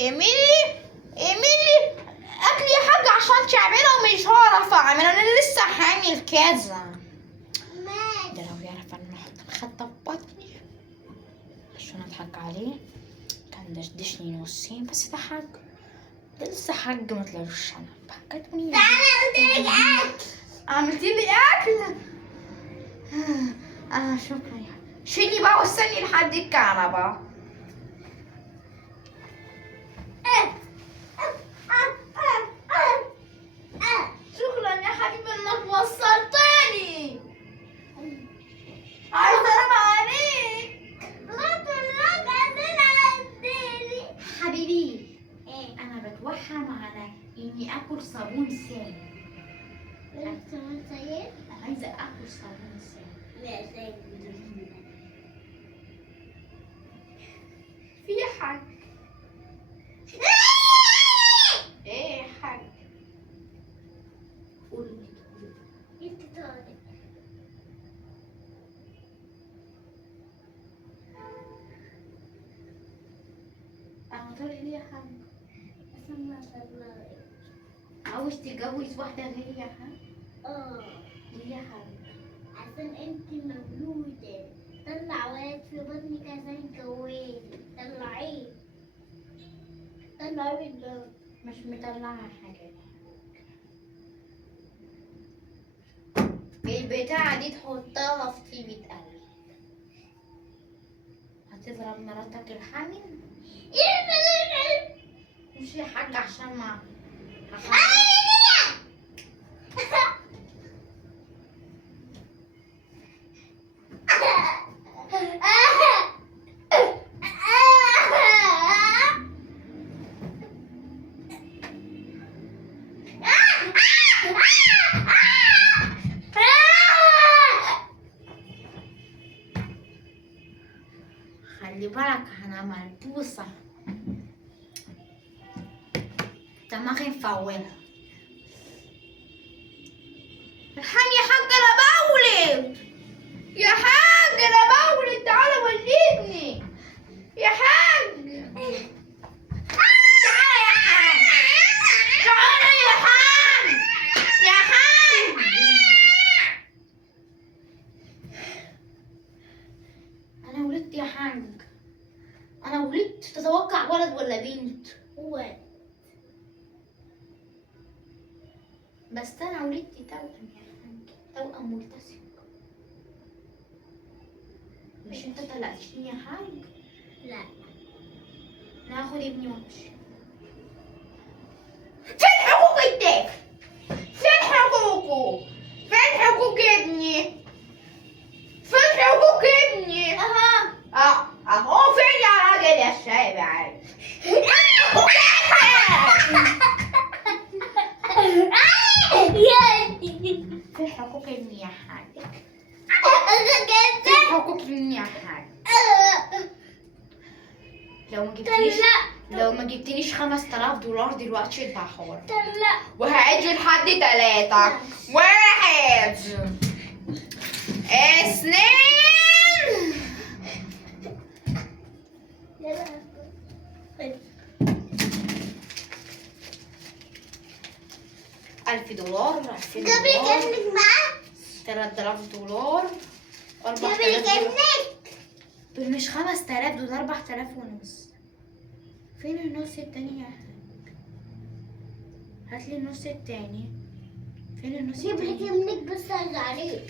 اعملي اكل يا حاج عشان تعملها ومش هعرف اعمل، انا لسه حامل كذا. ده لو يعرف انا احط مخدة في بطني عشان اضحك عليه كان دشدشني نصين. بس ده حاج، ده لسه حاج ما طلعلوش شنب. حكيتوني عملتي لي اكل. شكرا يا حاج. شيلي بقى واستني لحد الكنبه. شكرا يا حبيبي انك وصلتني. عايزه انام عليك. حبيبي انا بتوحم على اني اكل صابون سائل. عايزه اكل صابون سائل. في حاجه ايه يا حاج؟ قولي. تقولي ليه يا حاج؟ عاوز تتجوز واحدة غيري يا حاج؟ ليه يا حاج؟ عشان انت مولودة طلع ولد في بطنك عشان تجوزي. طلعيه بالله. مش مطلعة حاجة. البتاعة دي تحطها في طيبة قلب. هتضرب مراتك الحامل؟ مش يا حاج عشان ما خلي بالك انا ملبوسة دماغي مفولة. الحقني يا حاج انا بولد. يا حاج انا بولد تعالى ولدني يا حاج. تعالى يا حاج، تعالى يا حاج، يا حاج. انا ولدت يا حاج، انا ولدت. تتوقع ولد ولا بنت؟ ولد. بس انا ولدت توأم يا حاج، توأم ملتصق. مش انت طلعتشني يا حاج؟ لا انا هاخد ابني وامشي. فين حقوق الطفل؟ فين حقوقه؟ فين حقوق ابني؟ فين حقوق ابني؟ اهو فين يا راجل يا شايب؟ فين حقوق ابني يا حاج؟ فين حقوق ابني يا حاج؟ لو ما جبتنيش $5000 دلوقتي اتبحر وهعد لحد 3. 1 2 $1000 $2000 $3000 $4000. دول مش $5000، دول 4000 ونص. فين النص التاني يا حاج؟ هاتلي النص التاني. فين النص التاني؟ جيب لك ابنك بس عليه.